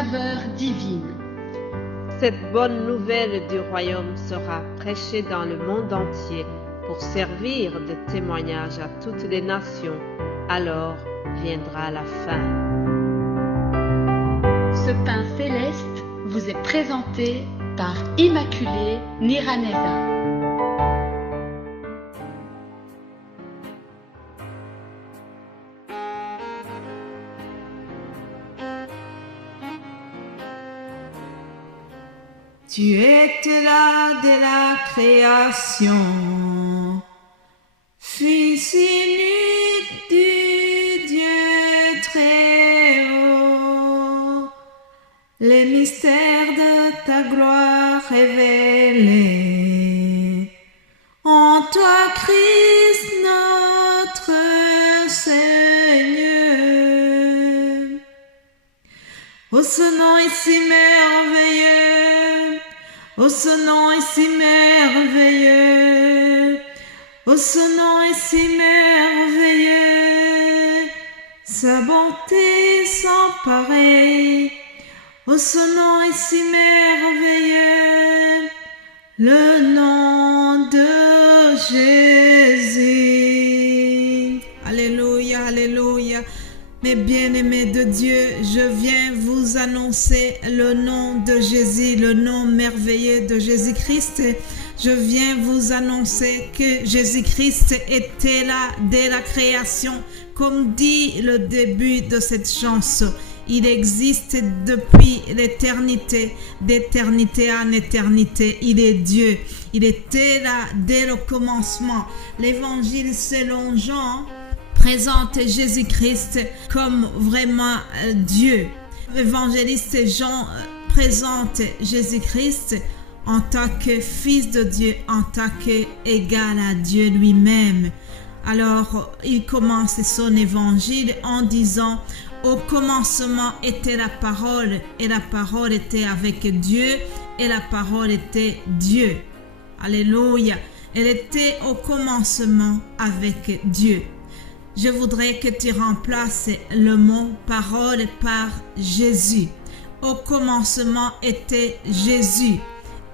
saveur divine. Cette bonne nouvelle du royaume sera prêchée dans le monde entier pour servir de témoignage à toutes les nations. Alors viendra la fin. Ce pain céleste vous est présenté par Immaculée Niraneza. Tu étais là dès la création, Fils unique du Dieu très haut, les mystères de ta gloire révélés. En toi, Christ, notre Seigneur. Oh, ce nom est si merveilleux, oh, ce nom est si merveilleux, oh, ce nom est si merveilleux, sa bonté sans pareil. Oh, ce nom est si merveilleux, le nom de Jésus. Alléluia, alléluia. Mes bien-aimés de Dieu, je viens vous annoncer le nom de Jésus, le nom merveilleux de Jésus-Christ. Je viens vous annoncer que Jésus-Christ était là dès la création, comme dit le début de cette chanson. Il existe depuis l'éternité, d'éternité en éternité. Il est Dieu. Il était là dès le commencement. L'évangile selon Jean présente Jésus-Christ comme vraiment Dieu. L'évangéliste Jean présente Jésus-Christ en tant que Fils de Dieu, en tant qu'égal à Dieu lui-même. Alors, il commence son évangile en disant: au commencement était la parole, et la parole était avec Dieu, et la parole était Dieu. Alléluia. Elle était au commencement avec Dieu. Je voudrais que tu remplaces le mot parole par Jésus. Au commencement était Jésus,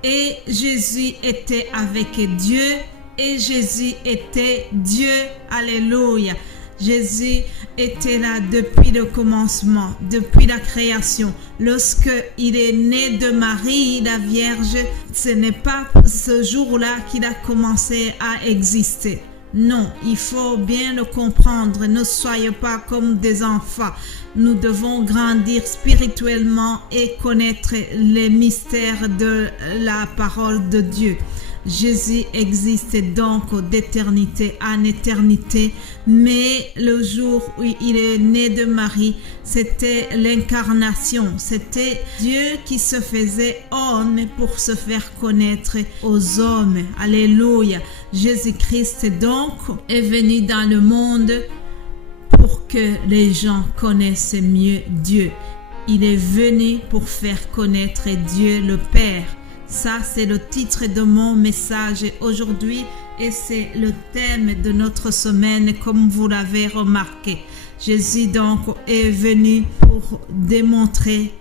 et Jésus était avec Dieu, et Jésus était Dieu. Alléluia. Jésus était là depuis le commencement, depuis la création. Lorsque il est né de Marie, la Vierge, ce n'est pas ce jour-là qu'il a commencé à exister. Non, il faut bien le comprendre. Ne soyez pas comme des enfants. Nous devons grandir spirituellement et connaître les mystères de la parole de Dieu. Jésus existe donc d'éternité en éternité, mais le jour où il est né de Marie, c'était l'incarnation, c'était Dieu qui se faisait homme pour se faire connaître aux hommes. Alléluia. Jésus-Christ donc est venu dans le monde pour que les gens connaissent mieux Dieu. Il est venu pour faire connaître Dieu le Père. Ça, c'est le titre de mon message aujourd'hui et c'est le thème de notre semaine, comme vous l'avez remarqué. Jésus donc est venu pour démontrer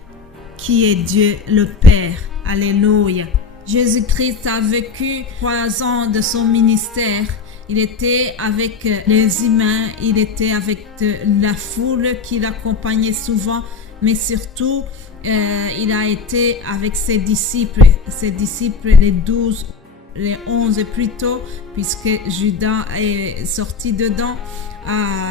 qui est Dieu le Père. Alléluia. Jésus-Christ a vécu 3 ans de son ministère. Il était avec les humains, il était avec la foule qui l'accompagnait souvent, mais surtout, il a été avec ses disciples, les 12, les 11 plutôt, puisque Judas est sorti dedans.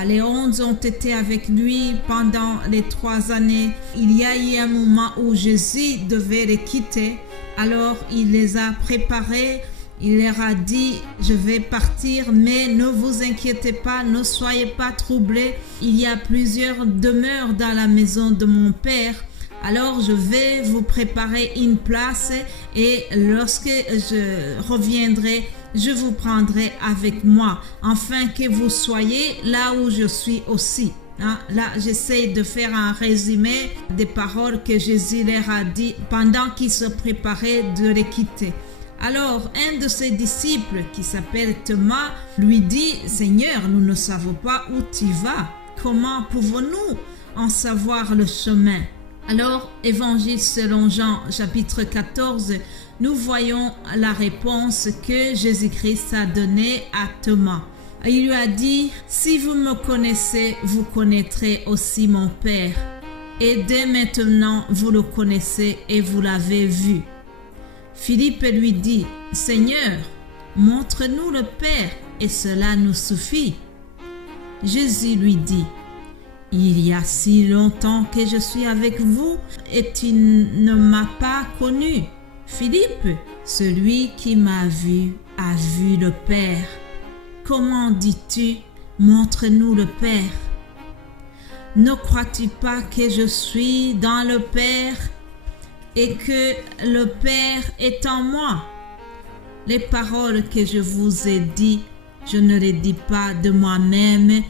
Les 11 ont été avec lui pendant les 3 années. Il y a eu un moment où Jésus devait les quitter, alors il les a préparés. Il leur a dit: je vais partir, mais ne vous inquiétez pas, ne soyez pas troublés. Il y a plusieurs demeures dans la maison de mon Père. Alors je vais vous préparer une place et lorsque je reviendrai, je vous prendrai avec moi, afin que vous soyez là où je suis aussi. Là, j'essaie de faire un résumé des paroles que Jésus leur a dit pendant qu'ils se préparaient de les quitter. Alors, un de ses disciples, qui s'appelle Thomas, lui dit: Seigneur, nous ne savons pas où tu vas. Comment pouvons-nous en savoir le chemin? Alors, Évangile selon Jean, chapitre 14, nous voyons la réponse que Jésus-Christ a donnée à Thomas. Il lui a dit, « Si vous me connaissez, vous connaîtrez aussi mon Père. Et dès maintenant, vous le connaissez et vous l'avez vu. » Philippe lui dit, « Seigneur, montre-nous le Père, et cela nous suffit. » Jésus lui dit, « Il y a si longtemps que je suis avec vous, et tu ne m'as pas connu. Philippe, celui qui m'a vu a vu le Père. Comment dis-tu, montre-nous le Père? Ne crois-tu pas que je suis dans le Père et que le Père est en moi? Les paroles que je vous ai dites, je ne les dis pas de moi-même,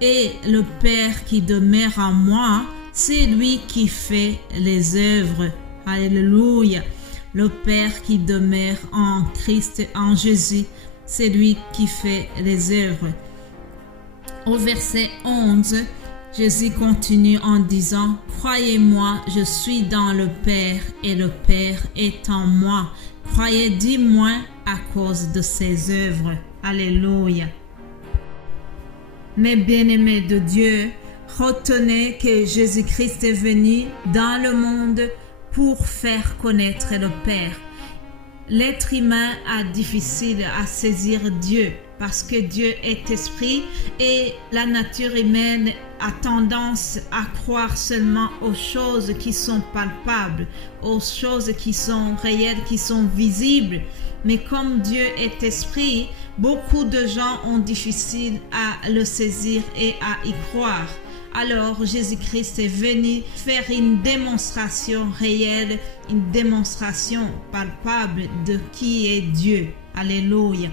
et le Père qui demeure en moi, c'est lui qui fait les œuvres. Alléluia. Le Père qui demeure en Christ, en Jésus, c'est lui qui fait les œuvres. Au verset 11, Jésus continue en disant, « Croyez-moi, je suis dans le Père et le Père est en moi. Croyez du moins à cause de ses œuvres. » Alléluia. Mes bien-aimés de Dieu, retenez que Jésus-Christ est venu dans le monde pour faire connaître le Père. L'être humain a difficile à saisir Dieu parce que Dieu est esprit et la nature humaine a tendance à croire seulement aux choses qui sont palpables, aux choses qui sont réelles, qui sont visibles. Mais comme Dieu est esprit, beaucoup de gens ont difficile à le saisir et à y croire. Alors Jésus-Christ est venu faire une démonstration réelle, une démonstration palpable de qui est Dieu. Alléluia.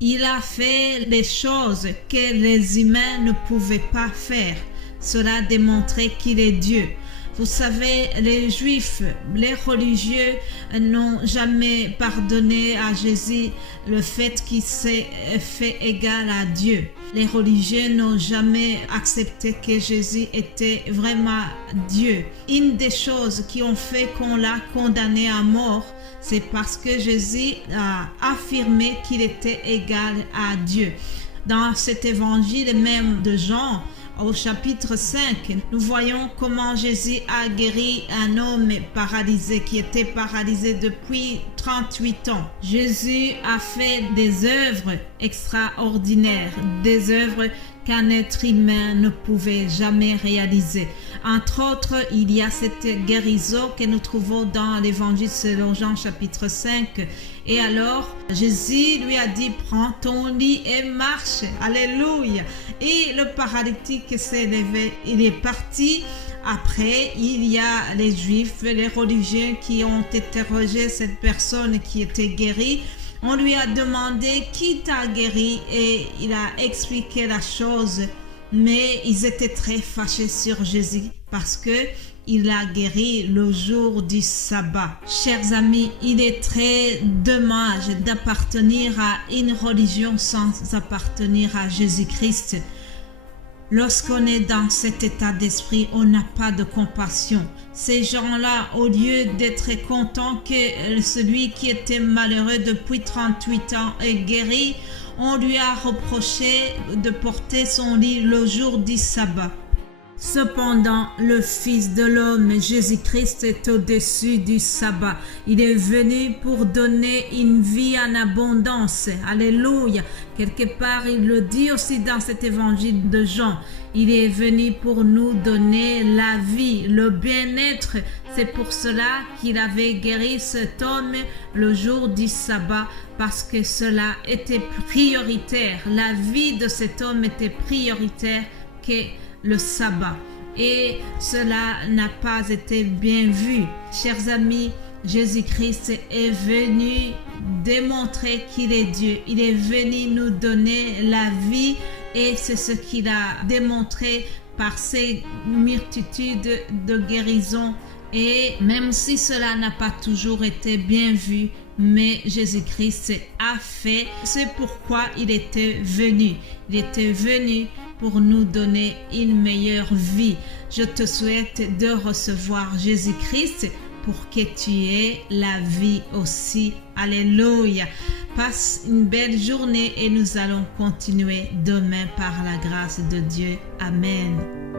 Il a fait les choses que les humains ne pouvaient pas faire. Cela démontrait qu'il est Dieu. Vous savez, les Juifs, les religieux n'ont jamais pardonné à Jésus le fait qu'il s'est fait égal à Dieu. Les religieux n'ont jamais accepté que Jésus était vraiment Dieu. Une des choses qui ont fait qu'on l'a condamné à mort, c'est parce que Jésus a affirmé qu'il était égal à Dieu. Dans cet évangile même de Jean, au chapitre 5, nous voyons comment Jésus a guéri un homme paralysé qui était paralysé depuis 38 ans. Jésus a fait des œuvres extraordinaires, des œuvres qu'un être humain ne pouvait jamais réaliser. Entre autres, il y a cette guérison que nous trouvons dans l'évangile selon Jean chapitre 5. Et alors, Jésus lui a dit, prends ton lit et marche. Alléluia. Et le paralytique s'est levé, il est parti. Après, il y a les Juifs, les religieux qui ont interrogé cette personne qui était guérie. On lui a demandé qui t'a guéri et il a expliqué la chose. Mais ils étaient très fâchés sur Jésus parce que il a guéri le jour du sabbat. Chers amis, il est très dommage d'appartenir à une religion sans appartenir à Jésus-Christ. Lorsqu'on est dans cet état d'esprit, on n'a pas de compassion. Ces gens-là, au lieu d'être contents que celui qui était malheureux depuis 38 ans est guéri, on lui a reproché de porter son lit le jour du sabbat. Cependant, le Fils de l'homme, Jésus-Christ, est au-dessus du sabbat. Il est venu pour donner une vie en abondance. Alléluia. Quelque part, il le dit aussi dans cet évangile de Jean. Il est venu pour nous donner la vie, le bien-être. C'est pour cela qu'il avait guéri cet homme le jour du sabbat, parce que cela était prioritaire. La vie de cet homme était prioritaire que le sabbat, et cela n'a pas été bien vu. Chers amis, Jésus-Christ est venu démontrer qu'il est Dieu. Il est venu nous donner la vie, et c'est ce qu'il a démontré par ses multitudes de guérisons. Et même si cela n'a pas toujours été bien vu, mais Jésus-Christ a fait, c'est pourquoi il était venu. Il était venu pour nous donner une meilleure vie. Je te souhaite de recevoir Jésus-Christ pour que tu aies la vie aussi. Alléluia. Passe une belle journée et nous allons continuer demain par la grâce de Dieu. Amen.